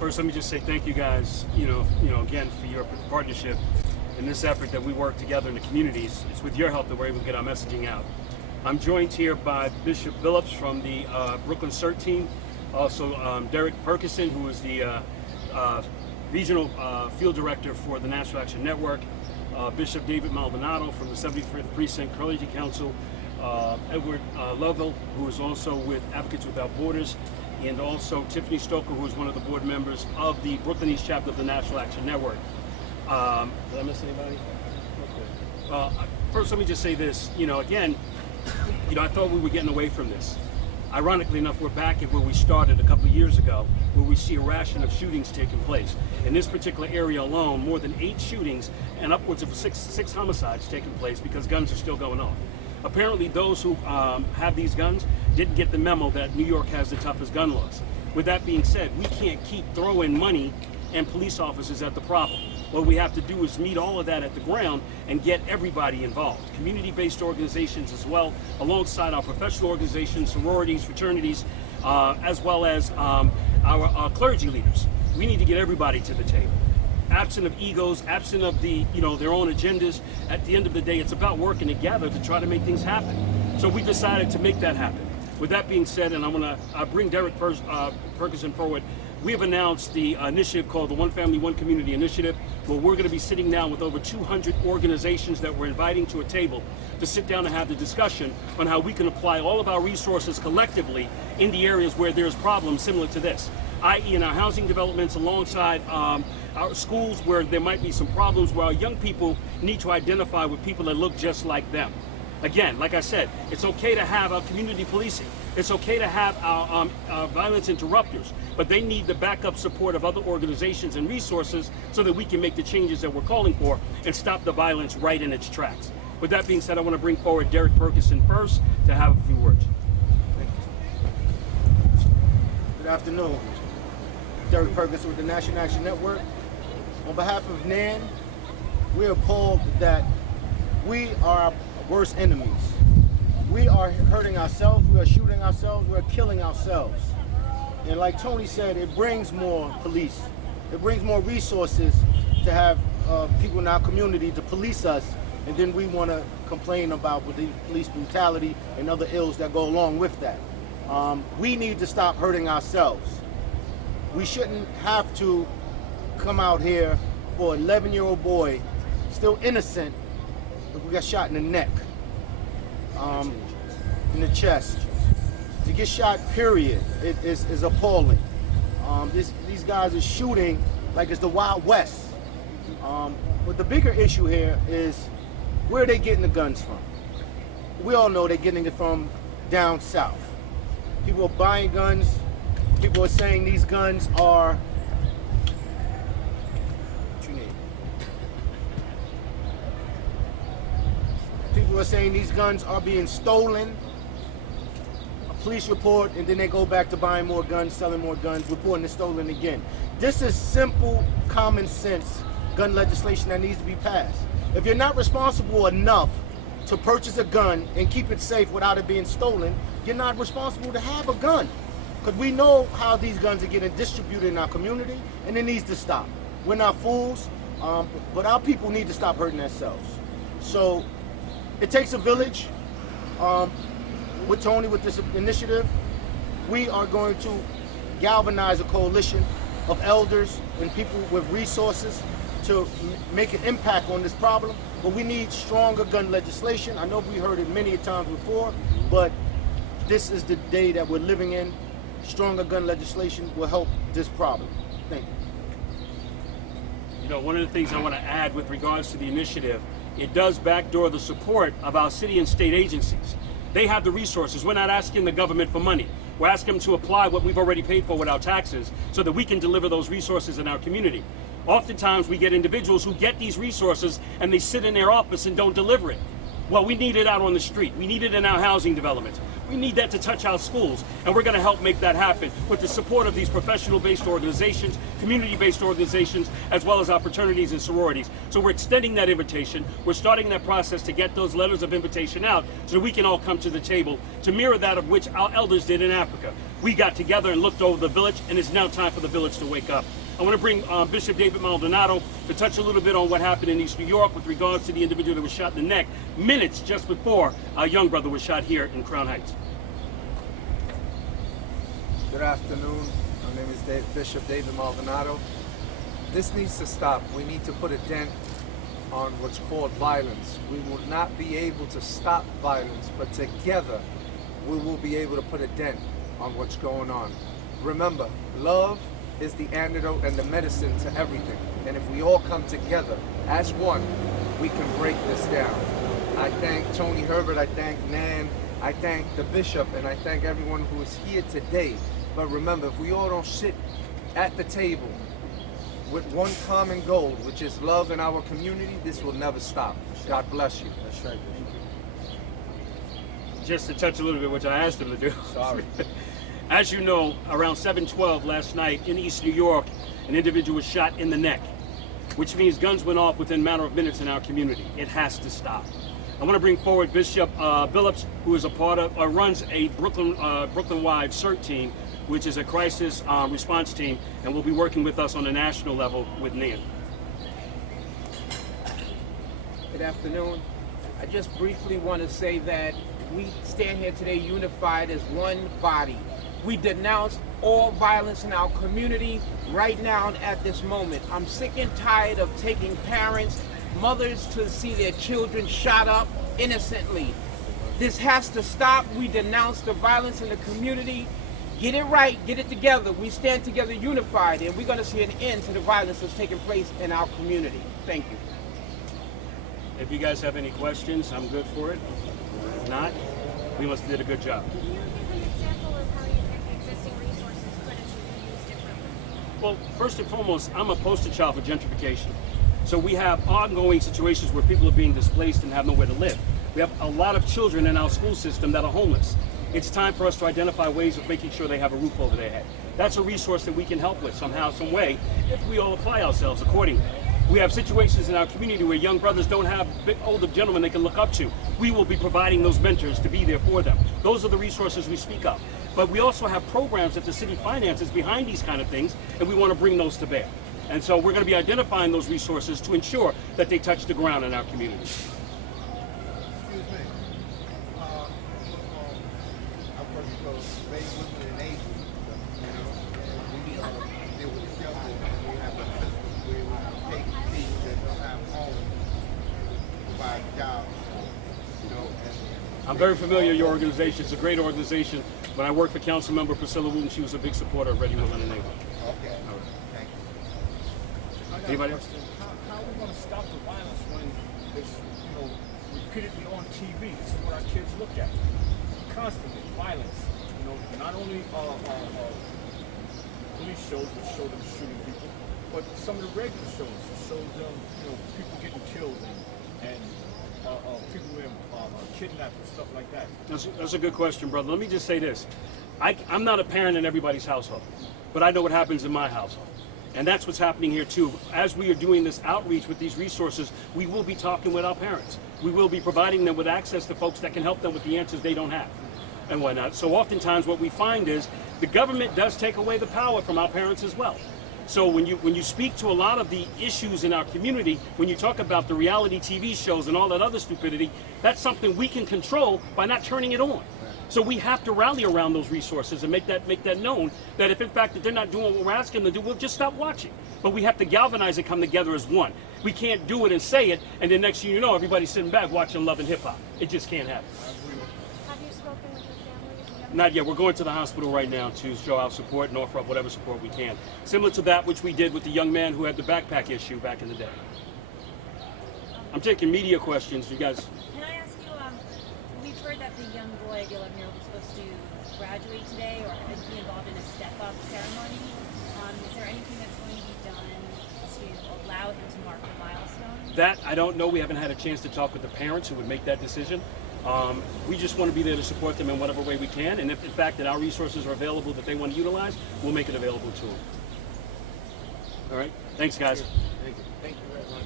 First, let me just say thank you guys, again, for your partnership in this effort that we work together in the communities. It's with your help that we're able to get our messaging out. I'm joined here by Bishop Billups from the Brooklyn CERT team, also Derek Perkison, who is the regional field director for the National Action Network, Bishop David Maldonado from the 75th Precinct Clergy Council, Edward Lovell, who is also with Advocates Without Borders, and also Tiffany Stoker, who is one of the board members of the Brooklyn East chapter of the National Action Network. Did I miss anybody? Okay. First, let me just say this. Again, I thought we were getting away from this. Ironically enough, we're back at where we started a couple of years ago, where we see a ration of shootings taking place. In this particular area alone, more than 8 shootings and upwards of six homicides taking place because guns are still going off. Apparently, those who have these guns didn't get the memo that New York has the toughest gun laws. With that being said, we can't keep throwing money and police officers at the problem. What we have to do is meet all of that at the ground and get everybody involved. Community-based organizations as well, alongside our professional organizations, sororities, fraternities, as well as our clergy leaders. We need to get everybody to the table. Absent of egos, absent of their own agendas, at the end of the day, it's about working together to try to make things happen. So we decided to make that happen. With that being said, and I'm going to bring Derek Perkison forward, we have announced the initiative called the One Family, One Community Initiative, where we're going to be sitting down with over 200 organizations that we're inviting to a table to sit down and have the discussion on how we can apply all of our resources collectively in the areas where there's problems similar to this, i.e. in our housing developments, alongside our schools where there might be some problems, where our young people need to identify with people that look just like them. Again, like I said, it's okay to have our community policing. It's okay to have our violence interrupters, but they need the backup support of other organizations and resources so that we can make the changes that we're calling for and stop the violence right in its tracks. With that being said, I want to bring forward Derek Perkison first to have a few words. Thank you. Good afternoon. Derek Perkison with the National Action Network. On behalf of NAN, we're appalled that we are our worst enemies. We are hurting ourselves, we are shooting ourselves, we are killing ourselves. And like Tony said, it brings more police. It brings more resources to have people in our community to police us, and then we want to complain about police brutality and other ills that go along with that. We need to stop hurting ourselves. We shouldn't have to come out here for an 11-year-old boy, still innocent, if we got shot in the neck, in the chest. To get shot, period, it is appalling. These guys are shooting like it's the Wild West. But the bigger issue here is, where are they getting the guns from? We all know they're getting it from down south. People are buying guns. People are saying these guns are, what you need? People are saying these guns are being stolen. A police report, and then they go back to buying more guns, selling more guns, reporting it's stolen again. This is simple, common sense gun legislation that needs to be passed. If you're not responsible enough to purchase a gun and keep it safe without it being stolen, you're not responsible to have a gun. Because we know how these guns are getting distributed in our community, and it needs to stop. We're not fools, but our people need to stop hurting themselves. So it takes a village. With Tony, with this initiative, we are going to galvanize a coalition of elders and people with resources to make an impact on this problem. But we need stronger gun legislation. I know we heard it many times before, but this is the day that we're living in. Stronger gun legislation will help this problem. Thank you. One of the things I want to add with regards to the initiative, it does backdoor the support of our city and state agencies. They have the resources. We're not asking the government for money. We're asking them to apply what we've already paid for with our taxes so that we can deliver those resources in our community. Oftentimes we get individuals who get these resources and they sit in their office and don't deliver it. Well, we need it out on the street. We need it in our housing developments. We need that to touch our schools, and we're going to help make that happen with the support of these professional-based organizations, community-based organizations, as well as our fraternities and sororities. So we're extending that invitation. We're starting that process to get those letters of invitation out so that we can all come to the table to mirror that of which our elders did in Africa. we got together and looked over the village, and it's now time for the village to wake up. I want to bring Bishop David Maldonado to touch a little bit on what happened in East New York with regards to the individual that was shot in the neck minutes just before our young brother was shot here in Crown Heights. Good afternoon. My name is Bishop David Maldonado. This needs to stop. We need to put a dent on what's called violence. We will not be able to stop violence, but together we will be able to put a dent on what's going on. Remember, love is the antidote and the medicine to everything. And if we all come together as one, we can break this down. I thank Tony Herbert, I thank Nan, I thank the Bishop, and I thank everyone who is here today. But remember, if we all don't sit at the table with one common goal, which is love in our community, this will never stop. God bless you. That's right. Just to touch a little bit, which I asked him to do. Sorry. As you know, around 7:12 last night in East New York, an individual was shot in the neck, which means guns went off within a matter of minutes in our community. It has to stop. I want to bring forward Bishop Billups, who is a part of, runs a Brooklyn-wide CERT team, which is a crisis response team, and will be working with us on a national level with Nan. Good afternoon. I just briefly want to say that we stand here today unified as one body. We denounce all violence in our community right now and at this moment. I'm sick and tired of taking parents, mothers to see their children shot up innocently. This has to stop. We denounce the violence in the community. Get it right, get it together. We stand together unified, and we're going to see an end to the violence that's taking place in our community. Thank you. If you guys have any questions, I'm good for it. If not, we must have did a good job. Can you give an example of how you think the existing resources could have been used differently? Well, first and foremost, I'm a poster child for gentrification. So we have ongoing situations where people are being displaced and have nowhere to live. We have a lot of children in our school system that are homeless. It's time for us to identify ways of making sure they have a roof over their head. That's a resource that we can help with somehow, some way, if we all apply ourselves accordingly. We have situations in our community where young brothers don't have big, older gentlemen they can look up to. We will be providing those mentors to be there for them. Those are the resources we speak of. But we also have programs that the city finances behind these kind of things, and we want to bring those to bear. And so we're going to be identifying those resources to ensure that they touch the ground in our community. Excuse me. I work for Bay Women and Asian, you know, we deal with the shelter, and we have a system where we take people that don't have homes, provide jobs, you know, and I'm very familiar with your organization. It's a great organization. When I worked for Councilmember Priscilla Wooten, she was a big supporter of Ready, Willing, and Able. okay, thank you. I got Anybody a else? question. How are we going to stop the violence when it's, repeatedly on TV? This is what our kids look at. Constantly, violence. Not only police shows which show them shooting people, but some of the regular shows show them, people getting killed and people being kidnapped and stuff like that. That's a good question, brother. Let me just say this. I'm not a parent in everybody's household, but I know what happens in my household. And that's what's happening here too. As we are doing this outreach with these resources, we will be talking with our parents. We will be providing them with access to folks that can help them with the answers they don't have and whatnot. So oftentimes what we find is the government does take away the power from our parents as well. So when you speak to a lot of the issues in our community, when you talk about the reality TV shows and all that other stupidity, that's something we can control by not turning it on. So we have to rally around those resources and make that known, that if in fact that they're not doing what we're asking them to do, we'll just stop watching. But we have to galvanize and come together as one. We can't do it and say it, and then next thing you know, everybody's sitting back watching Love and Hip Hop. It just can't happen. Have you spoken with your families? Not yet. We're going to the hospital right now to show our support and offer up whatever support we can. Similar to that which we did with the young man who had the backpack issue back in the day. I'm taking media questions. You guys. Can I ask you, we've heard that the young boy, the 11-year-old, was supposed to graduate today or be involved in a step-up ceremony. Is there anything that's going to be done to allow him to mark the milestone? That, I don't know. We haven't had a chance to talk with the parents who would make that decision. We just want to be there to support them in whatever way we can. And if, in fact, that our resources are available that they want to utilize, we'll make it available to them. All right? Thanks, guys. Thank you. Thank you very much.